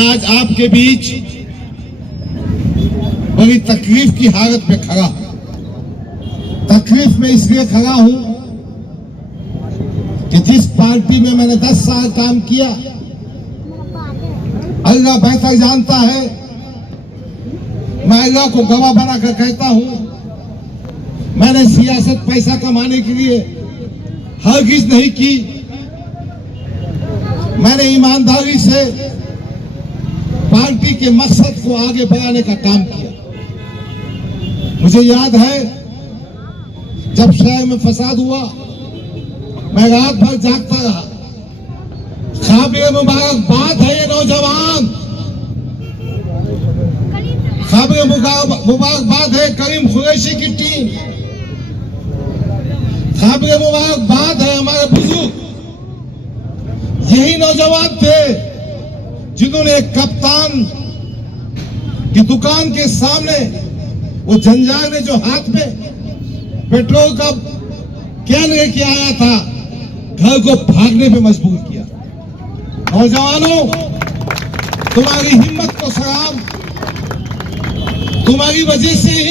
आज आपके बीच बड़ी तकलीफ की हालत में खड़ा हूं। तकलीफ में इसलिए खड़ा हूं कि जिस पार्टी में मैंने 10 साल काम किया, अल्लाह बेहतर जानता है, मैं अल्लाह को गवाह बनाकर कहता हूं, मैंने सियासत पैसा कमाने के लिए हरगिज नहीं की। मैंने ईमानदारी से पार्टी के मकसद को आगे बढ़ाने का काम किया। मुझे याद है जब शहर में फसाद हुआ, मैं रात भर जागता रहा। काबिल मुबारकबाद है ये नौजवान, काबिल मुबारकबाद है करीम कुरैशी की टीम, काबिल मुबारकबाद है हमारे बुजुर्ग। यही नौजवान थे जिन्होंने एक कप्तान की दुकान के सामने वो झंझार ने जो हाथ में पेट्रोल का कैन लेके आया था, घर को भागने पे मजबूर किया। नौजवानों, तुम्हारी हिम्मत को सलाम। तुम्हारी वजह से ही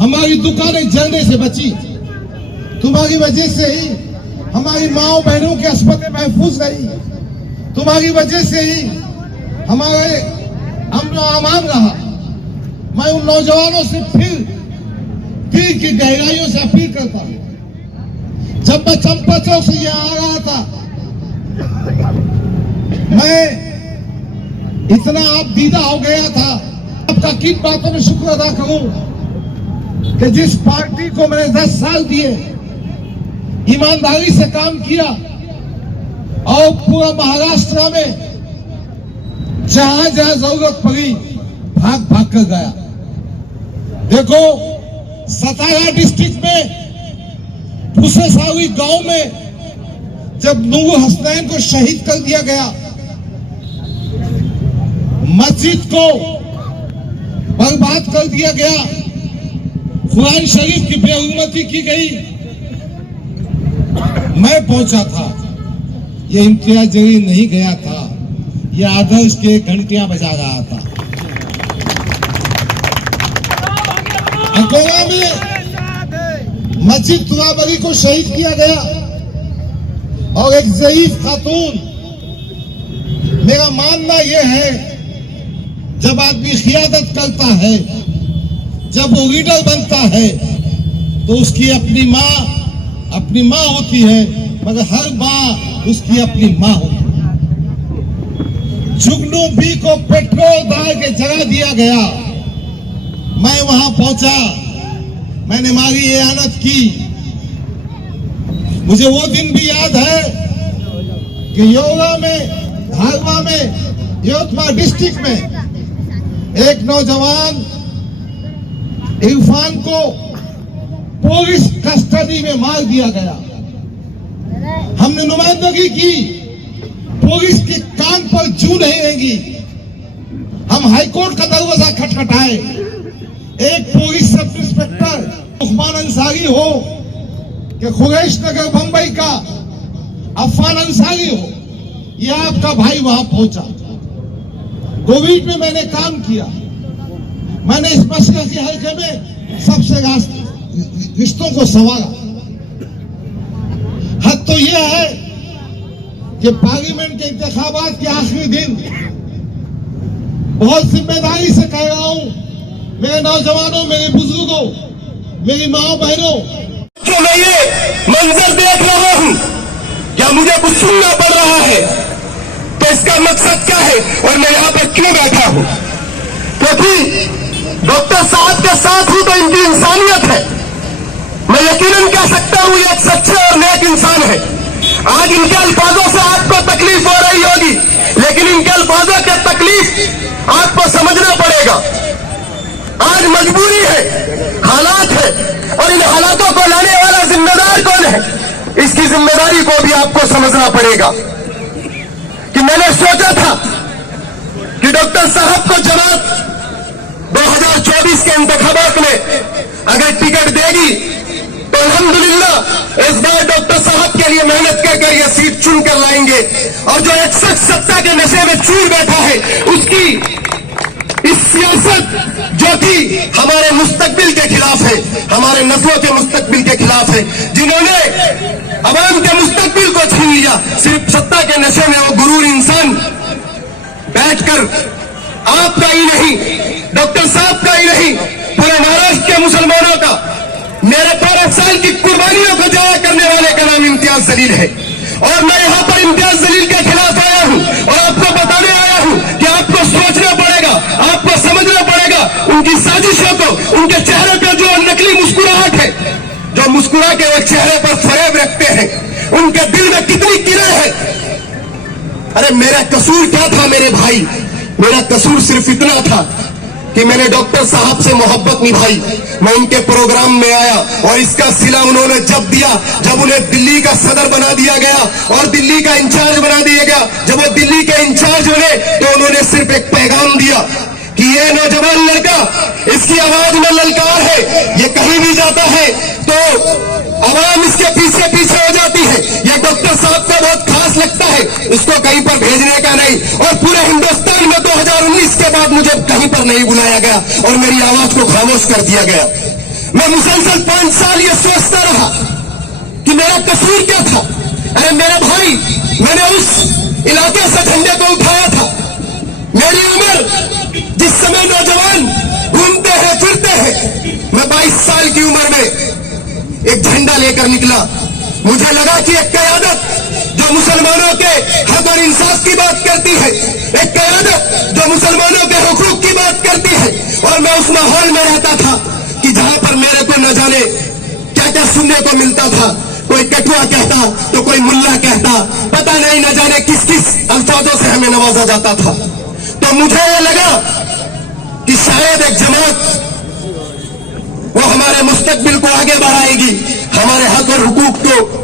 हमारी दुकानें जलने से बची, तुम्हारी वजह से ही हमारी माओ बहनों की अस्पतालें महफूज रही, तुम्हारी वजह से ही हमारे अमन और अमान रहा। मैं उन नौजवानों से फिर दिल की गहराइयों से अपील करता हूं। जब मैं चंपा चौक से यहां आ रहा था, मैं इतना आप दीदा हो गया था। आपका किन बातों में शुक्र अदा करूं कि जिस पार्टी को मैंने 10 साल दिए, ईमानदारी से काम किया और पूरा महाराष्ट्र में जहां जहां जरूरत पड़ी भाग भाग कर गया। देखो, सतारा डिस्ट्रिक्ट में भूसेसावी गांव में जब नूर हसनैन को शहीद कर दिया गया, मस्जिद को बर्बाद कर दिया गया, कुरान शरीफ की बेहुरमती की गई, मैं पहुंचा था। ये इम्तियाज जलील नहीं गया था, ये आदर्श के घंटियां बजा रहा था। अकोला में मस्जिद तुराबरी को शहीद किया गया और एक ज़ईफ खातून। मेरा मानना यह है, जब आदमी क़ियादत करता है, जब वो लीडर बनता है, तो उसकी अपनी माँ होती है, मगर हर माँ उसकी अपनी माँ होती है। जुगनू बी को पेट्रोल डाल के जला दिया गया। मैं वहां पहुंचा, मैंने मारी एयानत की। मुझे वो दिन भी याद है कि योगा में, धारवा में, यवतमाल डिस्ट्रिक्ट में एक नौजवान इरफान को पुलिस कस्टडी में मार दिया गया। हमने नुमाइंदगी की, पुलिस के कान पर जू नहीं रहेंगी। हम हाईकोर्ट का दरवाजा खटखटाए। एक police sub inspector Usman Ansari हो कि खुरैश नगर बंबई का अफान अंसारी हो, यह आपका भाई वहां पहुंचा। कोविड में मैंने काम किया। मैंने इस मसले के हल्के में सबसे रिश्तों को संवारा। हद तो यह है कि पार्लियामेंट के इंतखाबात के आखिरी दिन बहुत जिम्मेदारी से कह रहा हूं, मेरे नौजवानों, मेरे बुजुर्गों, मेरी माओ बहनों, जो मैं ये मंजर देख रहा हूं, क्या मुझे कुछ सुनना पड़ रहा है? तो इसका मकसद क्या है और मैं यहां पर क्यों बैठा हूं? क्योंकि डॉक्टर साहब के साथ ही तो इनकी इंसानियत है। मैं यकीनन कह सकता हूं ये एक सच्चे और नेक इंसान है। आज इनके अल्फाजों से आपको तकलीफ हो रही होगी, लेकिन इनके अल्फाजों की तकलीफ आपको समझना पड़ेगा। आज मजबूरी है, हालात है, और इन हालातों को लाने वाला जिम्मेदार कौन है, इसकी जिम्मेदारी को भी आपको समझना पड़ेगा। कि मैंने सोचा था कि डॉक्टर साहब को जमात 2024 के इंतखाबात में अगर टिकट देगी तो अल्हम्दुलिल्लाह इस बार डॉक्टर साहब के लिए मेहनत कर ये सीट चुन कर लाएंगे। और जो एक शख्स सत्ता के नशे में चूर बैठा है, उसकी इस सियासत जो कि हमारे मुस्तकबिल के खिलाफ है, हमारे नस्लों के मुस्तकबिल के खिलाफ है, जिन्होंने अवाम के मुस्तकबिल को छीन लिया, सिर्फ सत्ता के नशे में वो गुरूर इंसान बैठकर आपका ही नहीं, डॉक्टर साहब का ही नहीं, पूरे महाराष्ट्र के मुसलमानों का, मेरे 12 साल की कुर्बानियों को जमा करने वाले का नाम इम्तियाज जलील है। और मैं यहां पर इम्तियाज जलील के खिलाफ आया हूं और आपको बताने आया हूं कि आपको सोचना पड़ेगा, आपको समझना पड़ेगा उनकी साजिशों को, उनके चेहरे पर जो नकली मुस्कुराहट है, जो मुस्कुरा के वो चेहरे पर फरेब रखते हैं, उनके दिल में कितनी किरण है। अरे मेरा कसूर क्या था मेरे भाई? मेरा कसूर सिर्फ इतना था कि मैंने डॉक्टर साहब से मोहब्बत निभाई, मैं उनके प्रोग्राम में आया और इसका सिला उन्होंने जब दिया, जब उन्हें दिल्ली का सदर बना दिया गया और दिल्ली का इंचार्ज बना दिया गया। जब वो दिल्ली के इंचार्ज बने तो उन्होंने सिर्फ एक पैगाम दिया कि ये नौजवान लड़का, इसकी आवाज में ललकार है, ये कहीं भी जाता है तो आवाम इसके पीछे पीछे हो जाती है। ये डॉक्टर साहब को बहुत खास लगता है, इसको कहीं पर भेजने का नहीं। और पूरे हिंदुस्तान में 2019 के बाद मुझे कहीं पर नहीं बुलाया गया और मेरी आवाज को खामोश कर दिया गया। मैं मुसलसल 5 साल ये सोचता रहा कि मेरा कसूर क्या था। अरे मेरे भाई, मैंने उस इलाके से झंडे को उठाया था। मेरी उम्र, जिस समय नौजवान घूमते हैं फिरते हैं, मैं 22 साल की उम्र में एक झंडा लेकर निकला। मुझे लगा कि एक क़यादत जो मुसलमानों के हक और इंसाफ की बात करती है, एक क़यादत जो मुसलमानों के हुकूक की बात करती है। और मैं उस माहौल में रहता था कि जहां पर मेरे को न जाने क्या क्या सुनने को मिलता था। कोई कठुआ कहता तो कोई मुल्ला कहता, पता नहीं न जाने किस किस अल्फाजों से हमें नवाजा जाता था। तो मुझे यह लगा कि शायद एक जमात वो हमारे मुस्तकबिल को आगे बढ़ाएगी, हमारे हक और हुकूक को